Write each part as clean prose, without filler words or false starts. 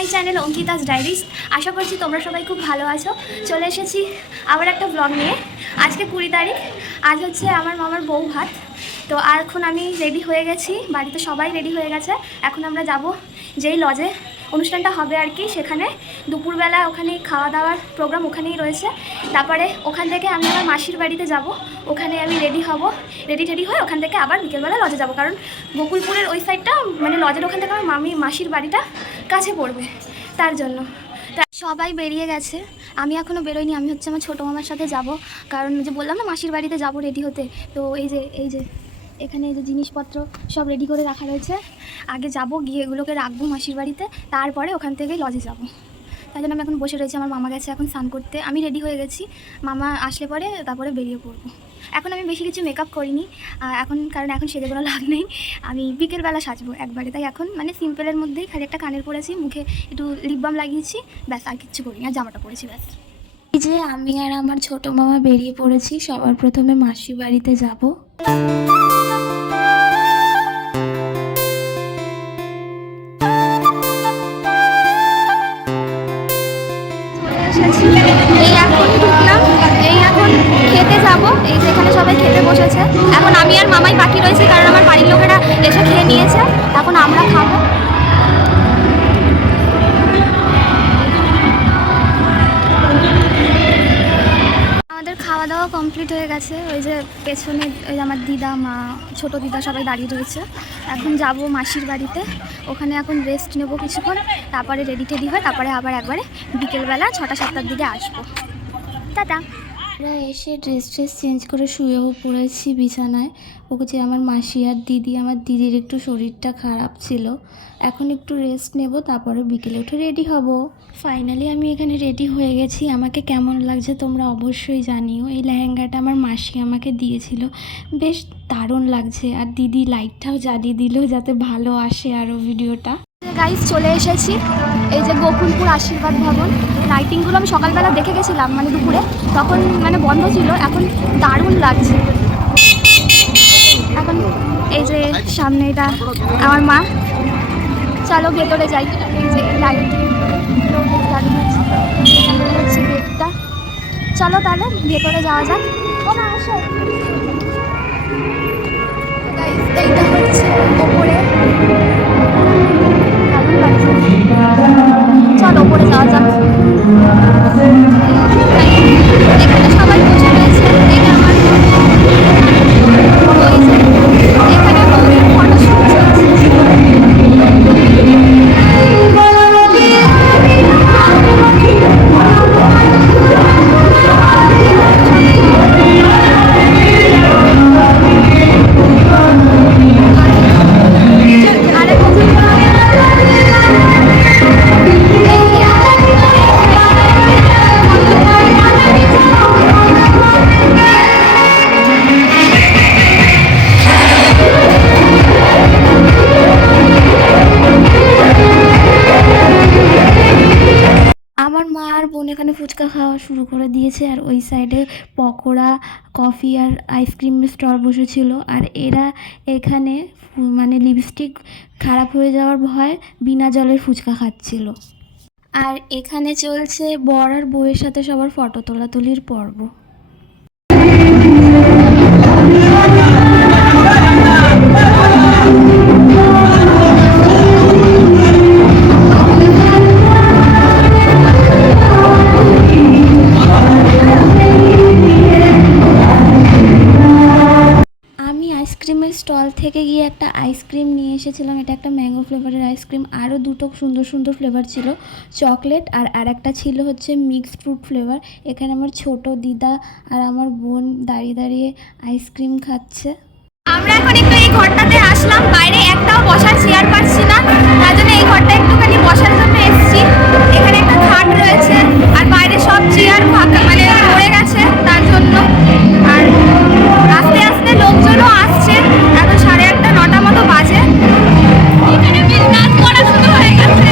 My channel Ankita's diaries. আশা করছি তোমরা সবাই খুব ভালো আছো। চলে এসেছি আবার একটা ব্লগ নিয়ে। আজকে 20 তারিখ, আজ হচ্ছে আমার মামার বউ ভাত। তো এখন আমি রেডি হয়ে গেছি, বাড়িতে সবাই রেডি হয়ে গেছে। এখন আমরা যাব যেই লজে অনুষ্ঠানটা হবে আর কি, সেখানে দুপুরবেলা ওখানেই খাওয়া দাওয়ার প্রোগ্রাম ওখানেই রয়েছে। তারপরে ওখান থেকে আমি আমার মাসির বাড়িতে যাব, ওখানে আমি রেডি হব, রেডি হয়ে ওখান থেকে আবার বিকেলবেলা লজে যাব, কারণ গোকুলপুরের ওই সাইডটা মানে লজের ওখান থেকে আমার মাসির বাড়িটা কাছে পড়বে, তার জন্য। তা সবাই বেরিয়ে গেছে, আমি এখনও বেরোইনি। আমি হচ্ছে আমার ছোটো মামার সাথে যাব, কারণ যে বললাম না মাসির বাড়িতে যাব রেডি হতে। তো এই যে এখানে যে জিনিসপত্র সব রেডি করে রাখা রয়েছে, আগে যাব গিয়ে এগুলোকে রাখবো মাসির বাড়িতে, তারপরে ওখান থেকে লজে যাব। তাই জন্য আমি এখন বসে রয়েছি। আমার মামা গেছে এখন স্নান করতে, আমি রেডি হয়ে গেছি। মামা আসলে পরে তারপরে বেরিয়ে পড়বো। এখন আমি বেশি কিছু মেকআপ করিনি এখন, কারণ এখন সেজে কোনো লাভ নেই। আমি বিকেলবেলা সাজবো একবারে, তাই এখন মানে সিম্পলের মধ্যেই খালি একটা কানের পরেছি, মুখে একটু লিপ বাম লাগিয়েছি, ব্যাস, আর কিচ্ছু করিনি, আর জামাটা পরেছি, ব্যাস। এই যে আমি আর আমার ছোটো মামা বেরিয়ে পড়েছি। সবার প্রথমে মাসির বাড়িতে যাব। এই এখন ঢুকলাম, এই এখন খেতে যাব। এই যে এখানে সবাই খেতে বসেছে, এখন আমি আর মামাই বাকি রয়েছে, কারণ আমার বাড়ির লোকেরা এসে খেয়ে নিয়েছে, এখন আমরা খাবো। আমাদের খাওয়া দাওয়া কমপ্লিট হয়ে গেছে। ওই যে পেছনে ওই আমার দিদা, মা, ছোটো দিদা সবাই দাঁড়িয়ে রয়েছে। এখন যাব মাসির বাড়িতে, ওখানে এখন রেস্ট নেবো কিছুক্ষণ, তারপরে রেডি হয়, তারপরে আবার একবারে বিকেলবেলা 6টা-7টার দিকে আসবো। টাটা। আমরা এসে ড্রেস চেঞ্জ করে শুয়েও পড়েছি বিছানায়। ওকে যে আমার মাসি আর দিদি, আমার দিদির একটু শরীরটা খারাপ ছিল, এখন একটু রেস্ট নেব, তারপরে বিকেলে উঠে রেডি হব। ফাইনালি আমি এখানে রেডি হয়ে গেছি। আমাকে কেমন লাগছে তোমরা অবশ্যই জানিও। এই লেহেঙ্গাটা আমার মাসি আমাকে দিয়েছিল, বেশ দারুণ লাগছে। আর দিদি লাইটটাও জ্বালিয়ে দিল যাতে ভালো আসে আরও ভিডিওটা। গাইস চলে এসেছি, এই যে গোকুলপুর আশীর্বাদ ভবন। লাইটিংগুলো আমি সকালবেলা দেখে গেছিলাম, মানে দুপুরে, তখন মানে বন্ধ ছিল, এখন দারুণ লাগছে। এখন এই যে সামনে এটা আমার মা, চলো ভেতরে যাই। এই যে লাইটিং হচ্ছে গেটটা, চলো তাহলে ভেতরে যাওয়া যাক। ও মা আসো। এইটা হচ্ছে ওপরে, দারুণ লাগছে, চলো ওপরে যাওয়া যাক। এখানে সবাই বসে রয়েছে, এটা আমার এখানে বউয়ের ফটোশুট চলছে। আমার মা আর বোন এখানে ফুচকা খাওয়া শুরু করে দিয়েছে, আর ওই সাইডে পকোড়া, কফি আর আইসক্রিমের স্টল বসেছিল। আর এরা এখানে মানে লিপস্টিক খারাপ হয়ে যাওয়ার ভয় বিনা জলের ফুচকা খাচ্ছিল। আর এখানে চলছে বর আর বউয়ের সাথে সবার ফটো তোলাতুলির পর্ব। আইসক্রিমের স্টল থেকে গিয়ে একটা আইসক্রিম নিয়ে এসেছিলাম, এটা একটা ম্যাঙ্গো ফ্লেভারের আইসক্রিম। আরও দুটো সুন্দর সুন্দর ফ্লেভার ছিল, চকলেট আর একটা ছিল হচ্ছে মিক্সড ফ্রুট ফ্লেভার। এখানে আমার ছোট দিদা আর আমার বোন দাঁড়িয়ে দাঁড়িয়ে আইসক্রিম খাচ্ছে। আমরা এখন একটু এই ঘরটাতে আসলাম, বাইরে একটাও বসার চেয়ার পাচ্ছি না, তার জন্য এই ঘরটা একটুখানি বসার জন্য এসেছি। এখানে একটা খাট রয়েছে, আর বাইরে সব চেয়ার ফাঁকা, মানে পড়ে গেছে, তার জন্য। আর আস্তে আস্তে লোকজনও আসছে, এখন 8:30-9টা মতো বাজে। এখানে বিজনেস করা শুরু হয়ে গেছে।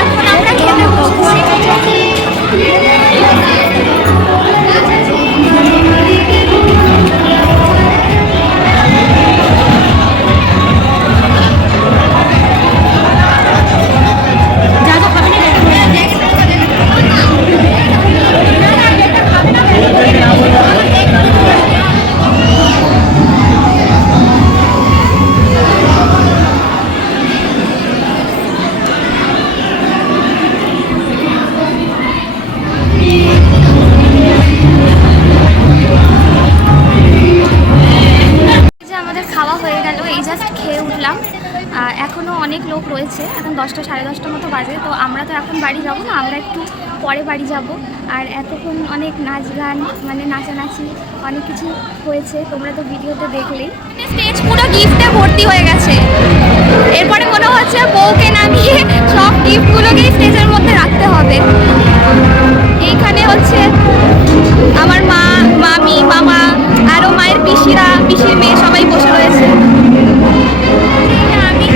এখন আমরা খেতে বসেছি। আমাদের খাওয়া হয়ে গেল, এই জাস্ট খেয়ে উঠলাম। এখনও অনেক লোক রয়েছে, এখন 10টা সাড়ে 10টার মতো বাজে। তো আমরা তো এখন বাড়ি যাব না, আমরা একটু পরে বাড়ি যাব। আর এতক্ষণ অনেক নাচ গান, মানে নাচানাচি অনেক কিছু হয়েছে, তোমরা তো ভিডিওতে দেখলেই। স্টেজ পুরো গিফটে ভর্তি হয়ে গেছে। এরপরে মনে হচ্ছে বউকে নামিয়ে সব গিফটগুলোকেই স্টেজের মধ্যে রাখতে হবে। এইখানে হচ্ছে আমার মা, মামি, মামা, আরও মায়ের পিসিরা, পিসির মেয়ে সবাই বসে রয়েছে। আমি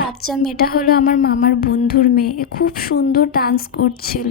বাচ্চা মেয়েটা হলো আমার মামার বন্ধুর মেয়ে, খুব সুন্দর ডান্স করছিল।